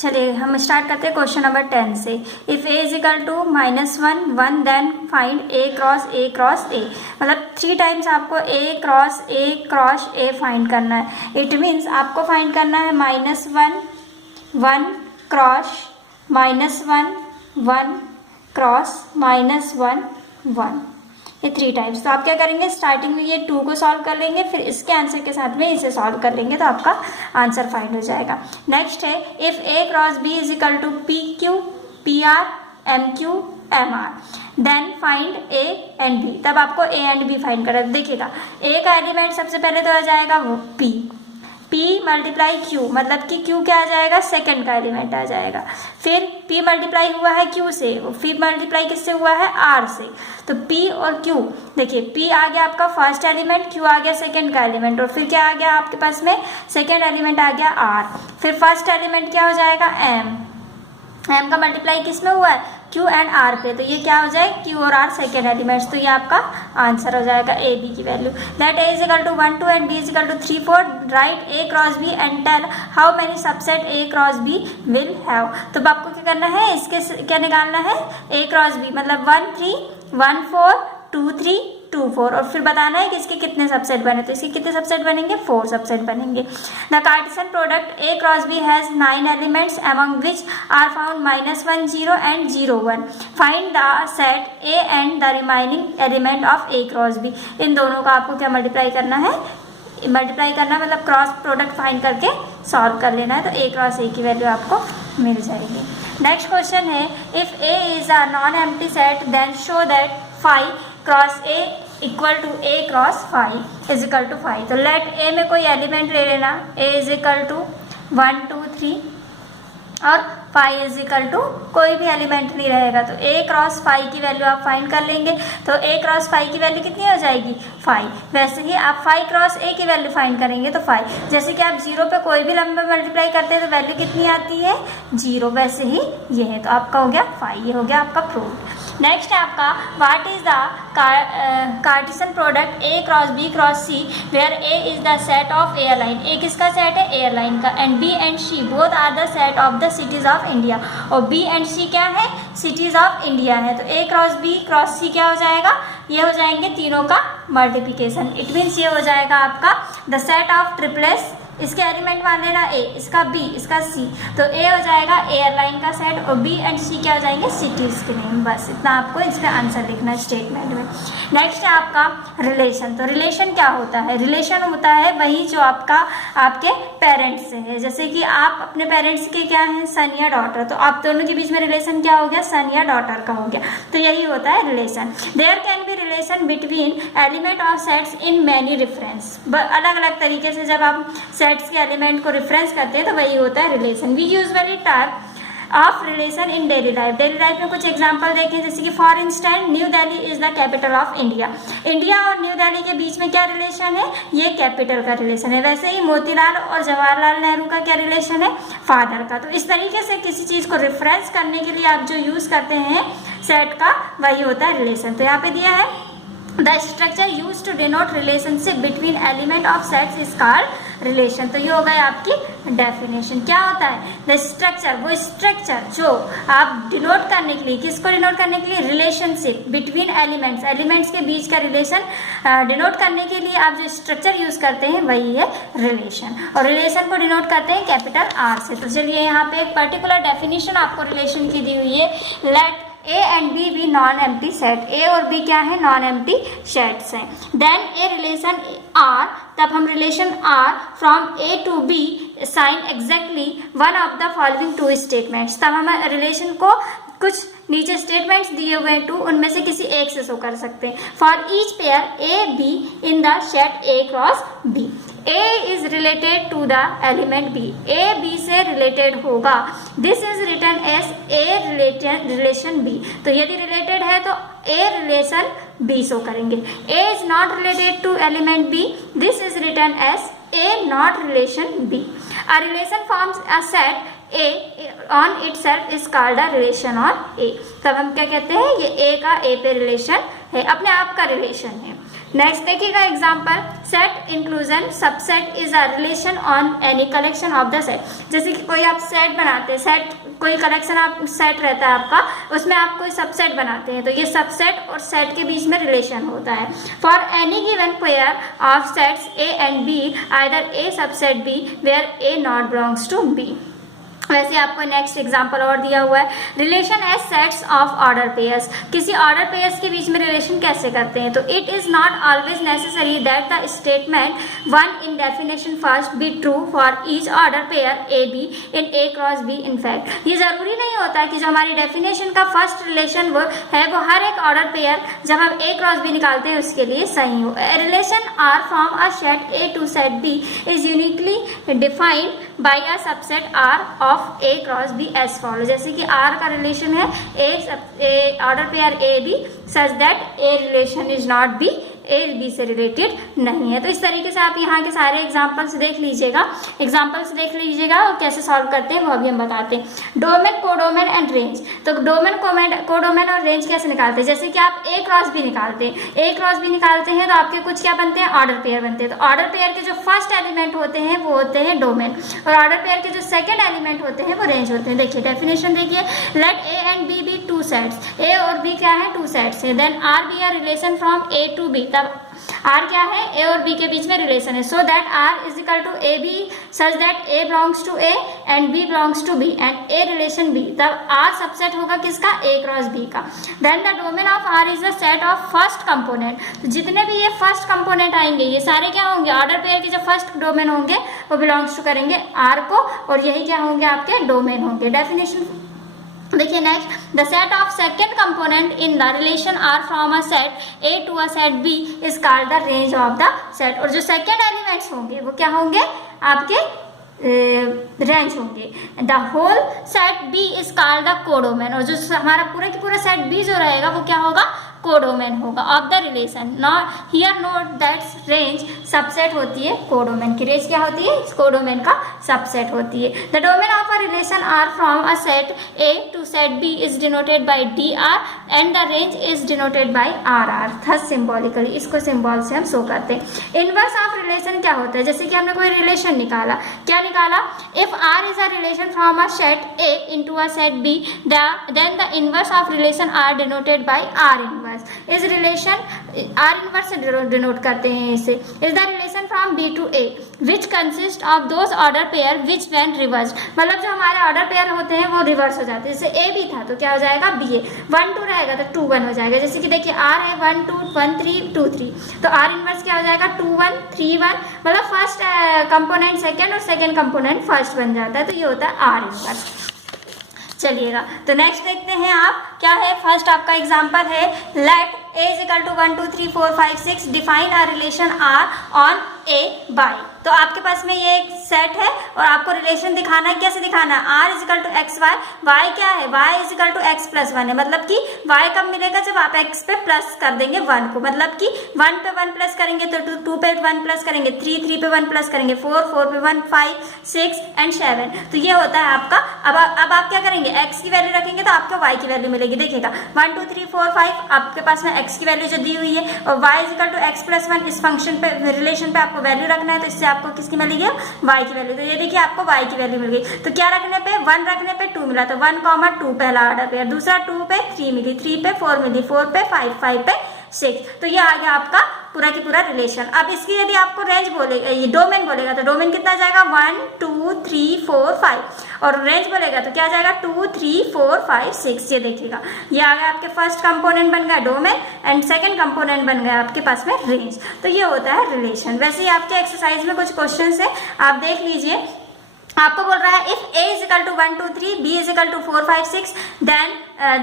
चलिए हम स्टार्ट करते हैं क्वेश्चन नंबर 10 से। If A is equal to -1 1 then find A cross A cross A. मतलब 3 टाइम्स आपको ए क्रॉस ए फाइंड करना है। इट मीन्स आपको फाइंड करना है -1 1 क्रॉस -1 1 क्रॉस -1 1, ये 3 टाइम्स। तो आप क्या करेंगे, स्टार्टिंग में ये 2 को सॉल्व कर लेंगे, फिर इसके आंसर के साथ में इसे सॉल्व कर लेंगे तो आपका आंसर फाइंड हो जाएगा। नेक्स्ट है if A cross B is equal to P Q P R M Q M R then find A and B. तब आपको ए एंड बी फाइंड करना है। देखिएगा ए का एलिमेंट सबसे पहले तो आ जाएगा वो पी, P मल्टीप्लाई Q, मतलब कि Q क्या आ जाएगा, सेकंड का एलिमेंट आ जाएगा। फिर P मल्टीप्लाई हुआ है Q से, फिर मल्टीप्लाई किससे हुआ है, R से। तो P और Q, देखिए P आ गया आपका फर्स्ट एलिमेंट, Q आ गया सेकंड का एलिमेंट, और फिर क्या आ गया आपके पास में, सेकंड एलिमेंट आ गया R। फिर फर्स्ट एलिमेंट क्या हो जाएगा, M का मल्टीप्लाई किस में हुआ है, Q एंड R पे। तो ये क्या हो जाए, Q और R सेकेंड एलिमेंट्स। तो ये आपका आंसर हो जाएगा ए बी की value. That A is equal to 1 2 and B is equal to 3 4। Write A cross B and tell how many subset A cross B will have. तो आपको क्या करना है, इसके क्या निकालना है, ए क्रॉस बी मतलब 1 3 1 4 2 3 2 4, और फिर बताना है कि इसके कितने सबसेट बने। तो इसके कितने सबसेट बनेंगे, 4 सबसेट बनेंगे। The cartesian product A cross B has 9 elements among which are found -1 0 and 0 1। Find the set A and the remaining element of A cross B. इन दोनों का आपको क्या मल्टीप्लाई करना है, मल्टीप्लाई करना मतलब क्रॉस प्रोडक्ट फाइंड करके सॉल्व कर लेना है। तो ए क्रॉस ए की वैल्यू आपको मिल जाएगी। नेक्स्ट क्वेश्चन है if A is a non empty set then show that five cross A equal to A cross five is equal to 5। तो लेट ए में कोई एलिमेंट ले लेना, ए इज इक्वल टू 1 2 3 और 5 इज इक्वल टू कोई भी element नहीं रहेगा। तो a क्रॉस 5 की वैल्यू आप फाइंड कर लेंगे। तो a क्रॉस 5 की वैल्यू कितनी हो जाएगी, 5। वैसे ही आप 5 क्रॉस a की वैल्यू फाइंड करेंगे तो 5। जैसे कि आप 0 पे कोई भी नंबर मल्टीप्लाई करते हैं तो वैल्यू कितनी आती है, 0। वैसे ही ये है, तो आपका हो गया 5, ये हो गया आपका प्रूव्ड। नेक्स्ट है आपका what is the cartesian product A cross B cross C where A is the set of airline. A किसका सेट है, एयरलाइन का, and B and C both are the set of the cities of India. और B and C क्या है, cities of India है। तो A cross B cross C क्या हो जाएगा, ये हो जाएंगे तीनों का मल्टीप्लिकेशन। इट मीन्स ये हो जाएगा आपका द सेट ऑफ ट्रिपलेस, इसके एलिमेंट मान लेना ए, इसका बी, इसका सी। तो ए हो जाएगा एयरलाइन का सेट और बी एंड सी क्या हो जाएंगे, सिटीज के नेम। बस इतना आपको इसमें आंसर लिखना है स्टेटमेंट में। नेक्स्ट है आपका रिलेशन। तो रिलेशन क्या होता है, रिलेशन होता है वही जो आपका आपके पेरेंट्स से है। जैसे कि आप अपने पेरेंट्स के क्या हैं, सन या डॉटर, तो आप दोनों के बीच में रिलेशन क्या हो गया, सन या डॉटर का हो गया। तो यही होता है relation. There can be relation between element of sets in many reference. अलग अलग तरीके से जब आप सेट्स के एलिमेंट को रेफरेंस करते हैं तो वही होता है relation. We usually talk of relation in daily life. Daily life में कुछ एग्जांपल देखें, जैसे कि for instant New Delhi is the capital of India. India और न्यू दिल्ली के बीच में क्या रिलेशन है, ये कैपिटल का रिलेशन है। वैसे ही मोतीलाल और जवाहरलाल नेहरू का क्या रिलेशन है, फादर का। तो इस तरीके से किसी चीज को रेफरेंस करने के लिए आप जो यूज करते हैं सेट का, वही होता है रिलेशन। तो यहाँ पे दिया है the structure use to denote relationship between element of sets is called relation. तो ये हो गया आपकी डेफिनेशन। क्या होता है, द स्ट्रक्चर, वो स्ट्रक्चर जो आप डिनोट करने के लिए, किसको डिनोट करने के लिए, रिलेशनशिप बिटवीन एलिमेंट्स, एलिमेंट्स के बीच का रिलेशन डिनोट करने के लिए आप जो स्ट्रक्चर यूज करते हैं वही है रिलेशन। और रिलेशन को डिनोट करते हैं कैपिटल आर से। तो चलिए यहाँ पे एक पर्टिकुलर डेफिनेशन आपको रिलेशन की दी हुई है। लेट ए एंड बी भी नॉन एम्प्टी सेट। ए और बी क्या है, नॉन एम्प्टी सेट्स हैं। देन ए रिलेशन आर, तब हम relation R from A to B sign exactly one of the following 2 statements. तब हम रिलेशन को कुछ नीचे स्टेटमेंट्स दिए हुए हैं 2, उनमें से किसी एक से शो कर सकते हैं। For each pair A B in the set A cross B, A is related to the element B, A B से related होगा। This is written as A relation B। तो यदि related है तो A relation B शो करेंगे। A is not related to element B, this is written as A not relation B। A relation forms a set A on itself is called a relation on A। तब हम क्या कहते हैं, ये A का A पे relation है, अपने आप का रिलेशन है। नेक्स्ट देखिएगा example, set inclusion subset is a relation on any collection of the set. जैसे कि कोई आप सेट बनाते हैं, सेट कोई कलेक्शन आप सेट रहता है आपका, उसमें आप कोई सबसेट बनाते हैं, तो ये सबसेट और सेट के बीच में रिलेशन होता है। For any given pair of sets A and B either A subset B where A not belongs to B. वैसे आपको नेक्स्ट एग्जांपल और दिया हुआ है, relation as sets of order pairs. किसी ऑर्डर पेयर्स के बीच में रिलेशन कैसे करते हैं, तो it is not always necessary that the statement one in definition first be true for each order pair A B in A cross B. In fact ये जरूरी नहीं होता है कि जो हमारी डेफिनेशन का फर्स्ट रिलेशन वो है वो हर एक ऑर्डर पेयर जब हम ए क्रॉस बी निकालते हैं उसके लिए सही हो। Relation R from a set A to set B is uniquely defined by a subset R of A cross B as follow. जैसे कि आर का रिलेशन है A order pair A B such that A relation is not B, A B से related नहीं है। तो इस तरीके से आप यहाँ के सारे एग्जाम्पल्स देख लीजिएगा, और कैसे सॉल्व करते हैं वो अभी हम बताते हैं। Domain, codomain and range. तो डोमेन, कोडोमेन और रेंज कैसे निकालते हैं, जैसे कि आप ए क्रॉस बी निकालते हैं, तो आपके कुछ क्या बनते हैं, ऑर्डर पेयर बनते हैं। तो ऑर्डर पेयर के जो फर्स्ट एलिमेंट होते हैं वो होते हैं डोमेन, और ऑर्डर पेयर के जो सेकंड एलिमेंट होते हैं वो रेंज होते हैं। देखिए डेफिनेशन देखिए, let A and B be two sets, A और बी क्या है, टू सेट्स है। Then R be R relation from A to B, तब आर क्या है, ए और बी के बीच में रिलेशन है। So that R is equal to A B such that A belongs to A and B belongs to B and A relation B, तब R subset होगा किसका, ए क्रॉस बी का। Then the domain of R is the set of first component. तो जितने भी ये first component आएंगे ये सारे क्या होंगे, ऑर्डर पेयर के जो फर्स्ट डोमेन होंगे वो बिलोंग्स टू करेंगे आर को, और यही क्या होंगे, आपके डोमेन होंगे। डेफिनेशन देखिए next, the set of second component in the relation R from a set A to a set B is called the range of the set. और जो सेकेंड एलिमेंट्स होंगे वो क्या होंगे, आपके रेंज होंगे। The whole set B is called the codomain, और जो हमारा पूरा की पूरा सेट बी जो रहेगा वो क्या होगा, कोडोमेन होगा of the relation. Not here note that range subset होती है कोडोमेन की, रेंज क्या होती है, कोडोमेन का सबसेट होती है। The domain of a relation R from a set A to set B is denoted by D R and the range is denoted by R R. Thus symbolically, इसको symbol से हम show करते हैं। Inverse of relation क्या होता है, जैसे कि हमने कोई रिलेशन निकाला, क्या निकाला, if R is a relation from a set A into a set B then the inverse of relation R denoted by R inverse. इस रिलेशन आर इनवर्स से डिनोट करते हैं इसे। Is the relation from B to A which consist of those order pair which when reverse, मतलब जो हमारे order pair होते हैं वो रिवर्स हो जाते हैं। जैसे ए बी था तो क्या हो जाएगा, बी ए, 1 2 रहेगा तो 2 1 हो जाएगा। जैसे कि देखिए आर है 1 2 1 3 2 3, तो आर इनवर्स क्या हो जाएगा, 2 1 3 1, मतलब फर्स्ट कंपोनेंट सेकेंड और सेकेंड कंपोनेंट फर्स्ट बन जाता है, तो ये होता है आर इनवर्स। चलिएगा तो नेक्स्ट देखते हैं आप क्या है। फर्स्ट आपका एग्जांपल है, let A is equal to 1 2 3 4 5 6 define a relation R on A by. तो आपके पास में ये एक सेट है और आपको रिलेशन दिखाना है, कैसे दिखाना है, R is equal to X Y, Y क्या है, Y is equal to X plus 1 है, मतलब कि वाई कब मिलेगा, जब आप एक्स पे प्लस कर देंगे 1 को, मतलब कि 1 पे 1 प्लस करेंगे तो 2 पे 1 प्लस करेंगे, 3 पे 1 प्लस करेंगे, 4 पे 1 5 6 एंड 7, तो ये होता है आपका। अब आप क्या करेंगे, एक्स की वैल्यू रखेंगे तो आपको वाई की वैल्यू मिलेगी। देखिएगा 1 2 3 4 5 आपके पास में एक्स की वैल्यू जो दी हुई है, और Y is equal to X plus 1 इस फंक्शन पे रिलेशन पे आपको वैल्यू रखना है, तो इससे आपको किसकी मिलेगी, वाई की वैल्यू। तो ये देखिए आपको वाई की वैल्यू मिल गई, तो क्या रखने पे, 1 रखने पे 2 मिला, तो 1 2 पहला ऑर्डर पेयर, दूसरा 2 पे 3 मिली, 3 पे 4 मिली, 4 पे 5 5 पे 6, तो ये आ गया आपका पूरा की पूरा रिलेशन। अब इसकी यदि आपको रेंज बोलेगा, ये डोमेन बोलेगा तो डोमेन कितना जाएगा, 1 2 3 4 5, और रेंज बोलेगा तो क्या जाएगा 2 3 4 5 6। ये देखिएगा ये आ गया आपके फर्स्ट कंपोनेंट बन गया डोमेन एंड सेकंड कंपोनेंट बन गया आपके पास में रेंज। तो ये होता है रिलेशन। वैसे ही आपके एक्सरसाइज में कुछ क्वेश्चन है, आप देख लीजिए। आपको बोल रहा है if A is equal to 1 2 3 B is equal to 4 5 6 then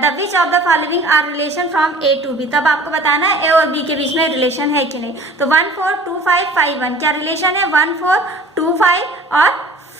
the which of the following are relation from A to B. तब आपको बताना है ए और बी के बीच में रिलेशन है कि नहीं। तो 1 4 2 5 5 1 क्या रिलेशन है, 1 4 2 5 और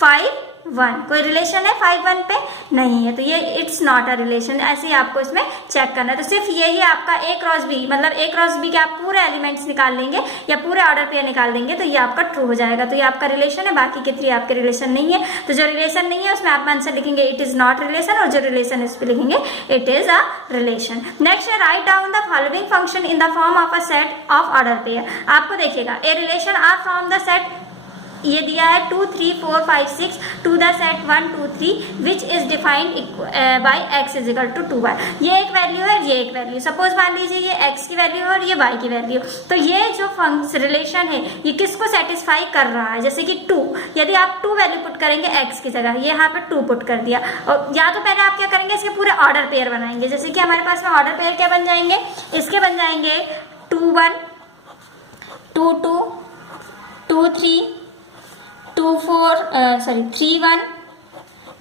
5 1। कोई रिलेशन है 5 1 पे? नहीं है, तो ये इट्स नॉट अ रिलेशन। ऐसे ही आपको इसमें चेक करना है। तो सिर्फ यही आपका ए क्रॉस बी, मतलब ए क्रॉस बी के आप पूरे एलिमेंट्स निकाल लेंगे या पूरे ऑर्डर पेयर निकाल देंगे तो ये आपका ट्रू हो जाएगा। तो ये आपका रिलेशन है, बाकी के 3 आपके रिलेशन नहीं है। तो जो रिलेशन नहीं है उसमें आप आंसर लिखेंगे इट इज नॉट रिलेशन, और जो रिलेशन है उस पर लिखेंगे it is a relation. Next है write down the following function in the form of a set of order pair. आपको देखिएगा A relation R from the set, ये दिया है 2 3 4 5 6 to the set 1 2 3 which is defined by x is equal to 2y। ये एक value है, ये एक वैल्यू। सपोज मान लीजिए ये x की वैल्यू है और ये y की वैल्यू। तो ये जो रिलेशन है ये किसको सेटिस्फाई कर रहा है? जैसे कि 2, यदि आप 2 वैल्यू पुट करेंगे x की जगह, ये यहाँ पे 2 पुट कर दिया, और या तो पहले आप क्या करेंगे इसके पूरे ऑर्डर पेयर बनाएंगे। जैसे कि हमारे पास में ऑर्डर पेयर क्या बन जाएंगे, इसके बन जाएंगे 2 1 2 2 2 3 2 4 3 1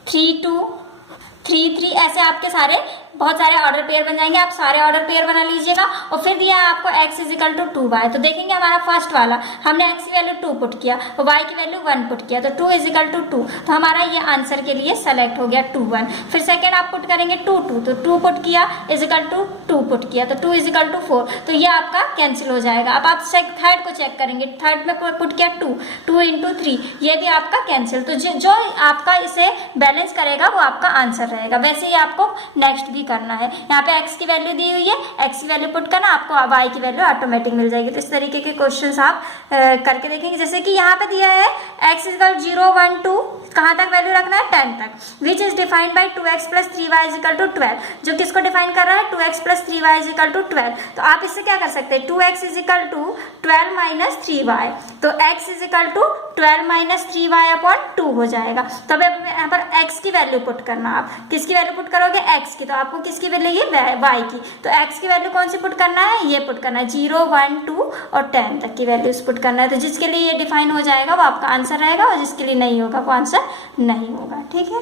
3 2 3 3, ऐसे आपके सारे बहुत सारे ऑर्डर पेयर बन जाएंगे। आप सारे ऑर्डर पेयर बना लीजिएगा। और फिर दिया है आपको x is equal to 2y। तो देखेंगे हमारा फर्स्ट वाला हमने x की वैल्यू 2 पुट किया और y की वैल्यू 1 पुट किया, तो 2 इज इक्वल टू 2, तो हमारा ये आंसर के लिए सेलेक्ट हो गया 2 1। फिर सेकेंड आप पुट करेंगे 2 2, तो 2 पुट किया इज इक्वल टू 2 पुट किया, तो 2 इज इक्वल टू 4, तो ये आपका कैंसिल हो जाएगा। अब आप थर्ड को चेक करेंगे, थर्ड में पुट किया 2 2 इंटू 3, ये भी आपका कैंसिल। तो जो आपका इसे बैलेंस करेगा वो आपका आंसर रहेगा। वैसे ही आपको नेक्स्ट भी करना है। यहाँ पे x की वैल्यू दी हुई है, x की वैल्यू पुट करना, आपको y की वैल्यू ऑटोमेटिक मिल जाएगी। तो इस तरीके के क्वेश्चंस आप करके देखेंगे। जैसे कि यहाँ पे दिया है x इक्वल 0 1 2, कहाँ तक वैल्यू रखना है 10 तक। Which is defined by 2x plus 3y is equal to 12, जो किसको डिफाइन कर रहा है 2x plus 3y is equal to 12। तो आप इससे क्या कर सकते हैं 2x is equal to 12 minus 3y, तो x is equal to 12 minus 3y upon 2 हो जाएगा। तो अब यहाँ पर x की वैल्यू पुट करना, आप किसकी वैल्यू पुट करोगे x की, तो आपको किसकी वैल्यू y की, तो x की वैल्यू कौन सी पुट करना है, ये पुट करना है 0 1 2 और 10 तक की वैल्यूज पुट करना है। तो जिसके लिए ये डिफाइन हो जाएगा वो आपका आंसर रहेगा, और जिसके लिए नहीं होगा वो आंसर नहीं होगा। ठीक है।